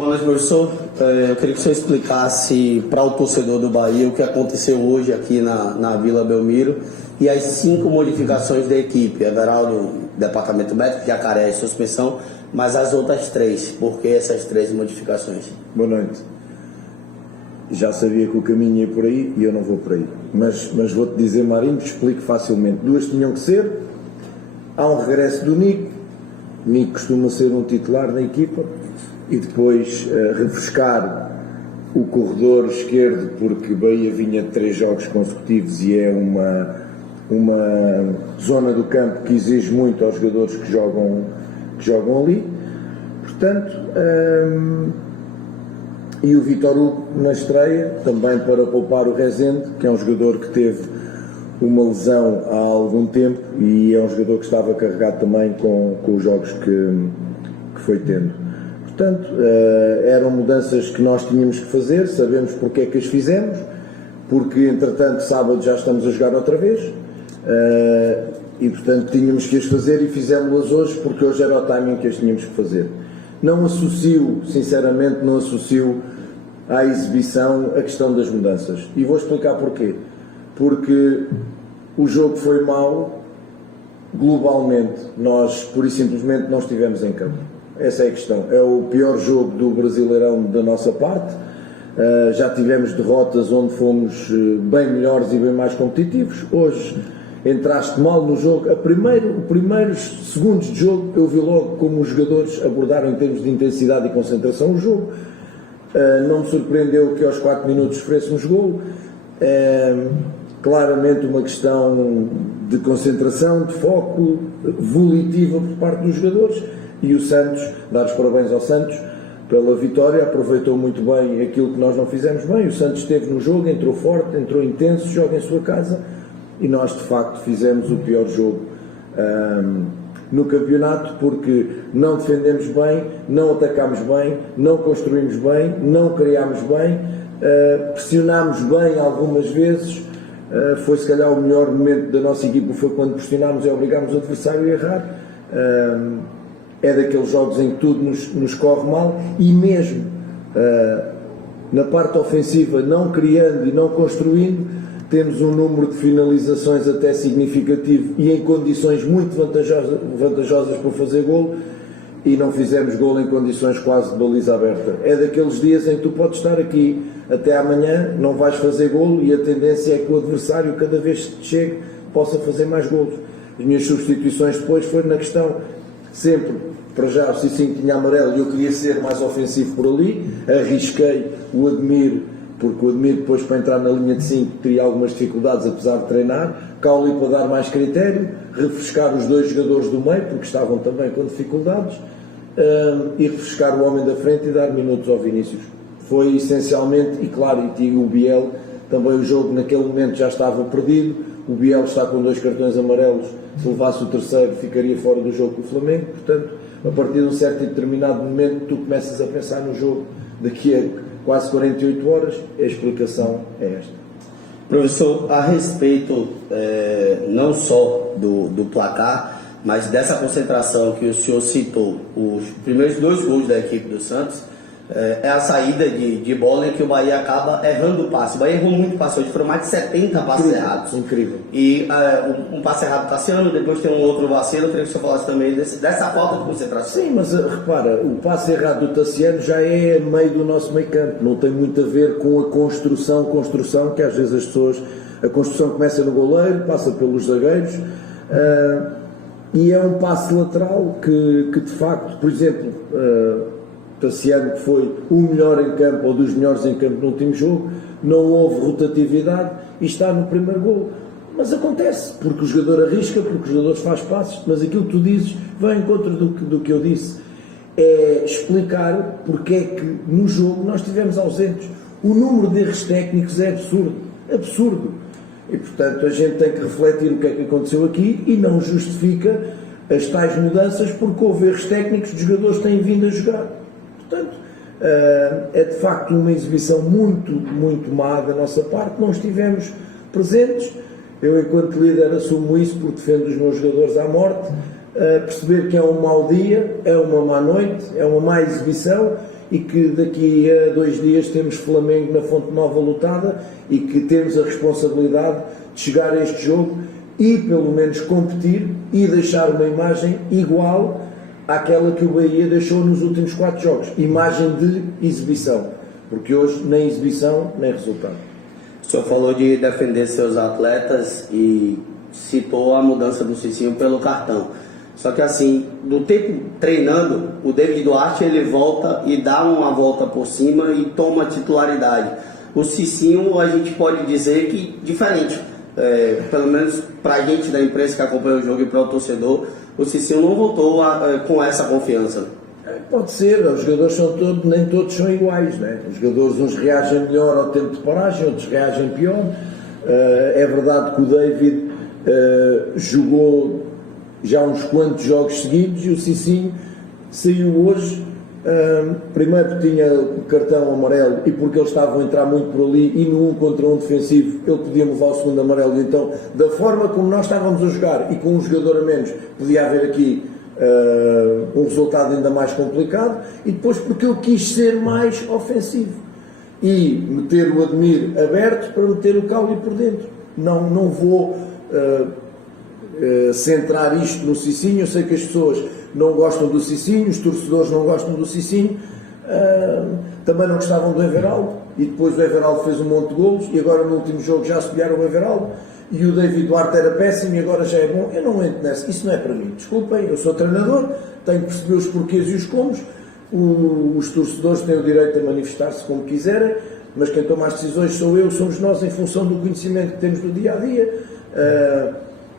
Boa noite, professor. Eu queria que o senhor explicasse para o torcedor do Bahia o que aconteceu hoje aqui na Vila Belmiro e as 5 modificações da equipe. Everaldo, departamento médico, Jacaré, suspensão, mas as outras 3. Por que essas 3 modificações? Boa noite. Já sabia que o caminho ia por aí e eu não vou por aí. Mas vou-te dizer, Marinho, que explico facilmente. 2 tinham que ser. Há um regresso do Nico. Nico costuma ser um titular na equipa. E depois refrescar o corredor esquerdo, porque Bahia vinha de 3 jogos consecutivos e é uma zona do campo que exige muito aos jogadores que jogam ali. Portanto, e o Vítor Hugo na estreia, também para poupar o Rezende, que é um jogador que teve uma lesão há algum tempo e é um jogador que estava carregado também com os jogos que foi tendo. Portanto, eram mudanças que nós tínhamos que fazer, sabemos porque é que as fizemos, porque entretanto sábado já estamos a jogar outra vez e portanto tínhamos que as fazer e fizemos-las hoje porque hoje era o timing que as tínhamos que fazer. Não associo, sinceramente, não associo à exibição a questão das mudanças e vou explicar porquê. Porque o jogo foi mau, globalmente, nós pura e simplesmente não estivemos em campo. Essa é a questão. É o pior jogo do Brasileirão da nossa parte. Já tivemos derrotas onde fomos bem melhores e bem mais competitivos. Hoje entraste mal no jogo. Os primeiros segundos de jogo eu vi logo como os jogadores abordaram em termos de intensidade e concentração o jogo. Não me surpreendeu que aos 4 minutos sofrêssemos golo. Claramente uma questão de concentração, de foco, volitiva por parte dos jogadores. E o Santos, dar os parabéns ao Santos pela vitória, aproveitou muito bem aquilo que nós não fizemos bem. O Santos esteve no jogo, entrou forte, entrou intenso, joga em sua casa e nós de facto fizemos o pior jogo no campeonato porque não defendemos bem, não atacámos bem, não construímos bem, não criámos bem, pressionámos bem algumas vezes. Foi se calhar o melhor momento da nossa equipa, foi quando pressionámos e obrigámos o adversário a errar. É daqueles jogos em que tudo nos corre mal e mesmo na parte ofensiva, não criando e não construindo, temos um número de finalizações até significativo e em condições muito vantajosas para fazer golo e não fizemos golo em condições quase de baliza aberta. É daqueles dias em que tu podes estar aqui até amanhã, não vais fazer golo e a tendência é que o adversário, cada vez que chegue, possa fazer mais golos. As minhas substituições depois foram na questão sempre, para já o Cicinho tinha amarelo e eu queria ser mais ofensivo por ali, arrisquei o Ademir, porque o Ademir depois para entrar na linha de 5 teria algumas dificuldades apesar de treinar, Cauli para dar mais critério, refrescar os 2 jogadores do meio, porque estavam também com dificuldades, e refrescar o homem da frente e dar minutos ao Vinícius. Foi essencialmente, e claro, e o Biel, também o jogo naquele momento já estava perdido, o Biel está com 2 cartões amarelos, se levasse o terceiro ficaria fora do jogo com o Flamengo, portanto, a partir de um certo e determinado momento tu começas a pensar no jogo daqui a quase 48 horas, a explicação é esta. Professor, a respeito não só do placar, mas dessa concentração que o senhor citou, os primeiros 2 gols da equipe do Santos, é a saída de bola em que o Bahia acaba errando o passe. O Bahia errou muito passe, hoje foram mais de 70 passes errados. Incrível. E um passe errado do Tassiano, depois tem um outro vacilo. Eu queria que o senhor falasse também dessa falta de concentração. Sim, mas repara, o passe errado do Tassiano já é meio do nosso meio campo, não tem muito a ver com a construção que às vezes as pessoas, a construção começa no goleiro, passa pelos zagueiros, e é um passe lateral que de facto, por exemplo, Tassiano, que foi o melhor em campo ou dos melhores em campo no último jogo, não houve rotatividade e está no primeiro golo. Mas acontece, porque o jogador arrisca, porque o jogador faz passos, mas aquilo que tu dizes vai em contra do que eu disse. É explicar porque é que no jogo nós estivemos ausentes. O número de erros técnicos é absurdo. E portanto a gente tem que refletir o que é que aconteceu aqui e não justifica as tais mudanças porque houve erros técnicos dos jogadores que têm vindo a jogar. Portanto, é de facto uma exibição muito, muito má da nossa parte, não estivemos presentes. Eu, enquanto líder, assumo isso porque defendo os meus jogadores à morte, perceber que é um mau dia, é uma má noite, é uma má exibição e que daqui a 2 dias temos Flamengo na Fonte Nova lotada e que temos a responsabilidade de chegar a este jogo e pelo menos competir e deixar uma imagem igual àquela que o Bahia deixou nos últimos 4 jogos, imagem de exibição, porque hoje nem exibição nem resultado. O senhor falou de defender seus atletas e citou a mudança do Cicinho pelo cartão. Só que assim, do tempo treinando, o David Duarte ele volta e dá uma volta por cima e toma titularidade. O Cicinho a gente pode dizer que diferente, pelo menos para a gente da imprensa que acompanha o jogo e para o torcedor, o Cicinho não voltou com essa confiança. Pode ser, os jogadores são todos, nem todos são iguais, né? Os jogadores uns reagem melhor ao tempo de paragem, outros reagem pior. É verdade que o David jogou já uns quantos jogos seguidos e o Cicinho saiu hoje, primeiro tinha o cartão amarelo e porque eles estavam a entrar muito por ali e no 1 contra 1 defensivo ele podia levar o segundo amarelo, então da forma como nós estávamos a jogar e com um jogador a menos podia haver aqui um resultado ainda mais complicado, e depois porque eu quis ser mais ofensivo e meter o Ademir aberto para meter o Cauli por dentro. Não vou centrar isto no Cicinho. Eu sei que as pessoas não gostam do Cicinho, os torcedores não gostam do Cicinho, também não gostavam do Everaldo, e depois o Everaldo fez um monte de golos e agora no último jogo já assobiaram o Everaldo. E o David Duarte era péssimo e agora já é bom. Eu não entro nessa, isso não é para mim, desculpem, eu sou treinador, tenho que perceber os porquês e os comos. Os torcedores têm o direito a manifestar-se como quiserem, mas quem toma as decisões sou eu, somos nós, em função do conhecimento que temos do dia a dia.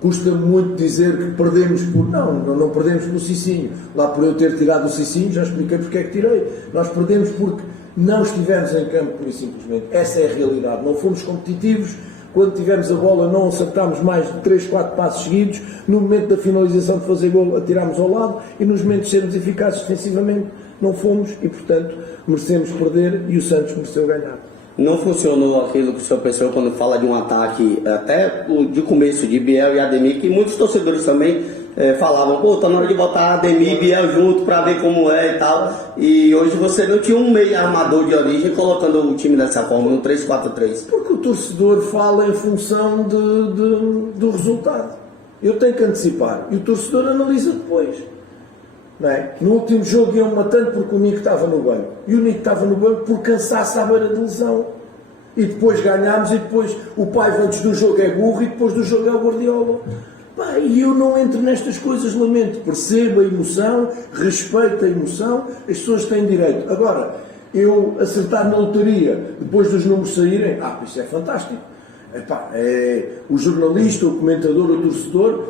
Custa-me muito dizer que perdemos por... Não perdemos pelo Cicinho, lá por eu ter tirado o Cicinho, já expliquei porque é que tirei. Nós perdemos porque não estivemos em campo, por isso simplesmente, essa é a realidade, não fomos competitivos. Quando tivemos a bola não acertámos mais de 3, 4 passos seguidos, no momento da finalização de fazer golo atirámos ao lado e nos momentos de sermos eficazes defensivamente não fomos e portanto merecemos perder e o Santos mereceu ganhar. Não funcionou aquilo que o senhor pensou quando fala de um ataque até de começo de Biel e Ademir, que muitos torcedores também falavam, pô, tá na hora de botar Ademir e Biel junto para ver como é e tal, e hoje você não tinha um meio armador de origem colocando o time dessa forma, no 3-4-3. Porque o torcedor fala em função do resultado. Eu tenho que antecipar e o torcedor analisa depois. Não é? No último jogo iam matando porque o Nico estava no banco, e o Nico estava no banco por cansaço à beira de lesão, e depois ganhámos e depois o Paiva antes do jogo é burro e depois do jogo é o Guardiola. E eu não entro nestas coisas, lamento, percebo a emoção, respeito a emoção, as pessoas têm direito. Agora, eu acertar na lotaria depois dos números saírem, isso é fantástico. O jornalista, o comentador, o torcedor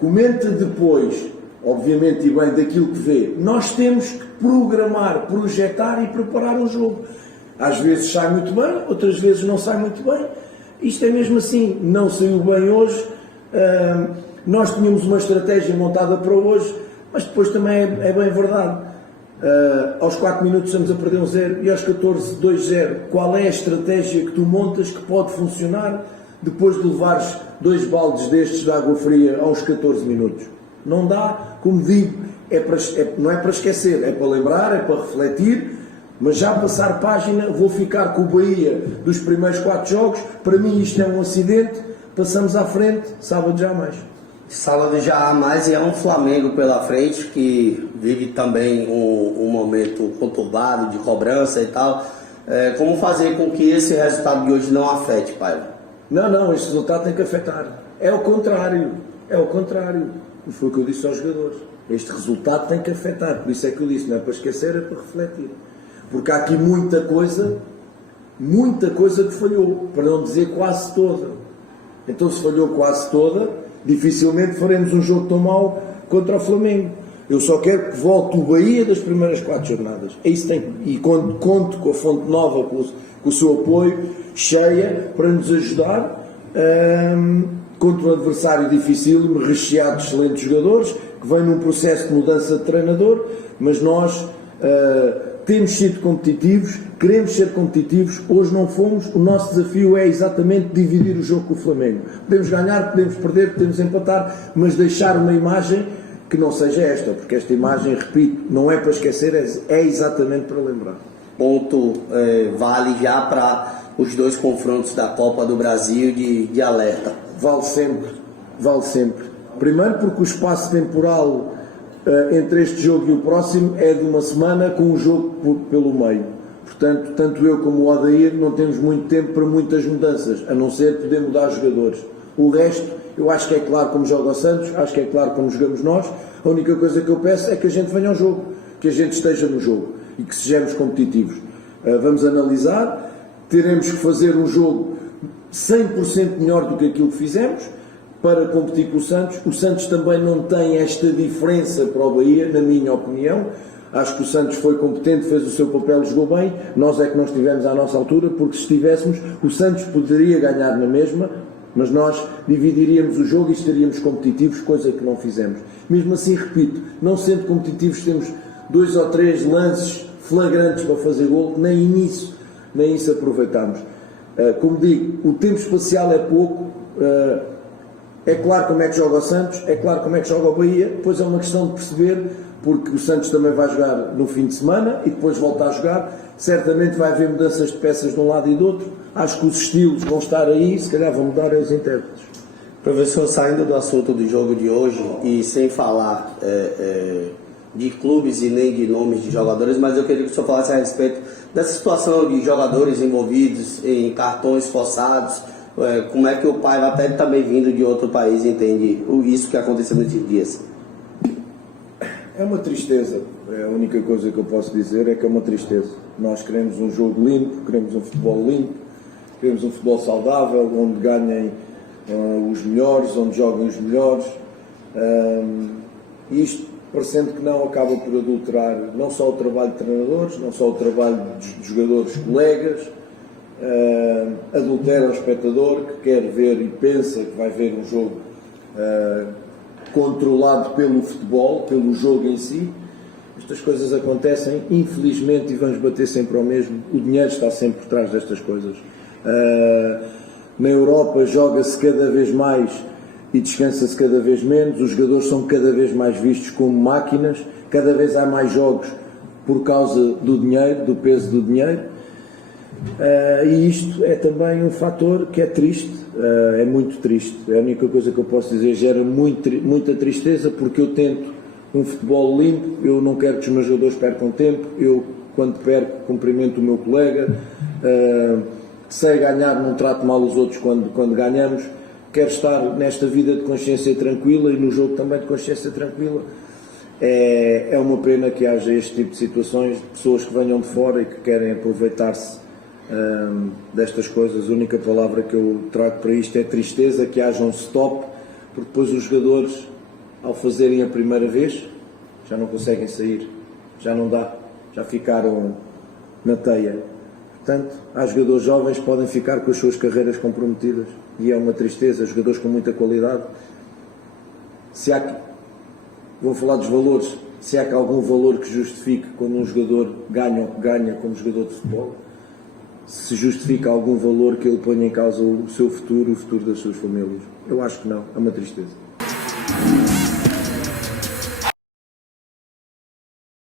comenta depois, obviamente e bem, daquilo que vê. Nós temos que programar, projetar e preparar um jogo. Às vezes sai muito bem, outras vezes não sai muito bem. Isto é mesmo assim, não saiu bem hoje. Nós tínhamos uma estratégia montada para hoje, mas depois também é bem verdade. Aos 4 minutos estamos a perder 1-0 e aos 14, 2-0. Qual é a estratégia que tu montas que pode funcionar depois de levares 2 baldes destes de água fria aos 14 minutos? Não dá, como digo, não é para esquecer, é para lembrar, é para refletir, mas já passar página, vou ficar com o Bahia dos primeiros 4 jogos, para mim isto é um acidente, passamos à frente, sábado já há mais. Sábado já há mais e é um Flamengo pela frente que vive também um momento conturbado de cobrança e tal. Como fazer com que esse resultado de hoje não afete, pai? Não, este resultado tem que afetar. É o contrário. Não foi o que eu disse aos jogadores. Este resultado tem que afetar, por isso é que eu disse, não é para esquecer, é para refletir. Porque há aqui muita coisa que falhou, para não dizer quase toda. Então se falhou quase toda, dificilmente faremos um jogo tão mau contra o Flamengo. Eu só quero que volte o Bahia das primeiras 4 jornadas. É isso tem, e conto com a Fonte Nova, com o seu apoio, cheia, para nos ajudar contra um adversário difícil, recheado de excelentes jogadores, que vem num processo de mudança de treinador, mas nós temos sido competitivos, queremos ser competitivos, hoje não fomos, o nosso desafio é exatamente dividir o jogo com o Flamengo. Podemos ganhar, podemos perder, podemos empatar, mas deixar uma imagem que não seja esta, porque esta imagem, repito, não é para esquecer, é exatamente para lembrar. Ponto vale já para os 2 confrontos da Copa do Brasil de alerta. Vale sempre, vale sempre. Primeiro porque o espaço temporal entre este jogo e o próximo é de uma semana com um jogo pelo meio. Portanto, tanto eu como o Odair não temos muito tempo para muitas mudanças, a não ser poder mudar jogadores. O resto, eu acho que é claro como joga o Santos, acho que é claro como jogamos nós. A única coisa que eu peço é que a gente venha ao jogo, que a gente esteja no jogo e que sejamos competitivos. Vamos analisar, teremos que fazer um jogo 100% melhor do que aquilo que fizemos para competir com o Santos. O Santos também não tem esta diferença para o Bahia, na minha opinião. Acho que o Santos foi competente, fez o seu papel, jogou bem. Nós é que não estivemos à nossa altura, porque se estivéssemos, o Santos poderia ganhar na mesma, mas nós dividiríamos o jogo e estaríamos competitivos, coisa que não fizemos. Mesmo assim, repito, não sendo competitivos, temos 2 ou 3 lances flagrantes para fazer gol, nem isso aproveitámos. Como digo, o tempo espacial é pouco. É claro como é que joga o Santos, é claro como é que joga o Bahia, depois é uma questão de perceber, porque o Santos também vai jogar no fim de semana e depois volta a jogar. Certamente vai haver mudanças de peças de um lado e do outro. Acho que os estilos vão estar aí, se calhar vão mudar os intérpretes. Professor, saindo do assunto do jogo de hoje e sem falar de clubes e nem de nomes de jogadores, mas eu queria que o senhor falasse a respeito dessa situação de jogadores envolvidos em cartões forçados. Como é que o pai, até também vindo de outro país, entende isso que aconteceu nesses dias? É uma tristeza. A única coisa que eu posso dizer é que é uma tristeza. Nós queremos um jogo limpo, queremos um futebol limpo, queremos um futebol saudável, onde ganhem os melhores, onde joguem os melhores. E isto, parecendo que não, acaba por adulterar não só o trabalho de treinadores, não só o trabalho de jogadores colegas, adultera o espectador que quer ver e pensa que vai ver um jogo controlado pelo futebol, pelo jogo em si. Estas coisas acontecem, infelizmente, e vamos bater sempre ao mesmo. O dinheiro está sempre por trás destas coisas. Na Europa joga-se cada vez mais e descansa-se cada vez menos. Os jogadores são cada vez mais vistos como máquinas. Cada vez há mais jogos por causa do dinheiro, do peso do dinheiro. E isto é também um fator que é triste, é muito triste. A única coisa que eu posso dizer, gera muita tristeza, porque eu tento um futebol limpo. Eu não quero que os meus jogadores percam tempo. Eu, quando perco, cumprimento o meu colega. Sei ganhar, não trato mal os outros quando ganhamos. Quero estar nesta vida de consciência tranquila e no jogo também de consciência tranquila. É uma pena que haja este tipo de situações, de pessoas que venham de fora e que querem aproveitar-se destas coisas. A única palavra que eu trago para isto é tristeza, que haja um stop, porque depois os jogadores, ao fazerem a primeira vez, já não conseguem sair, já não dá, já ficaram na teia. Portanto, há jogadores jovens que podem ficar com as suas carreiras comprometidas e é uma tristeza. Jogadores com muita qualidade. Vou falar dos valores. Se há algum valor que justifique quando um jogador ganha o que ganha como jogador de futebol, se justifica algum valor que ele ponha em causa o seu futuro e o futuro das suas famílias. Eu acho que não, é uma tristeza.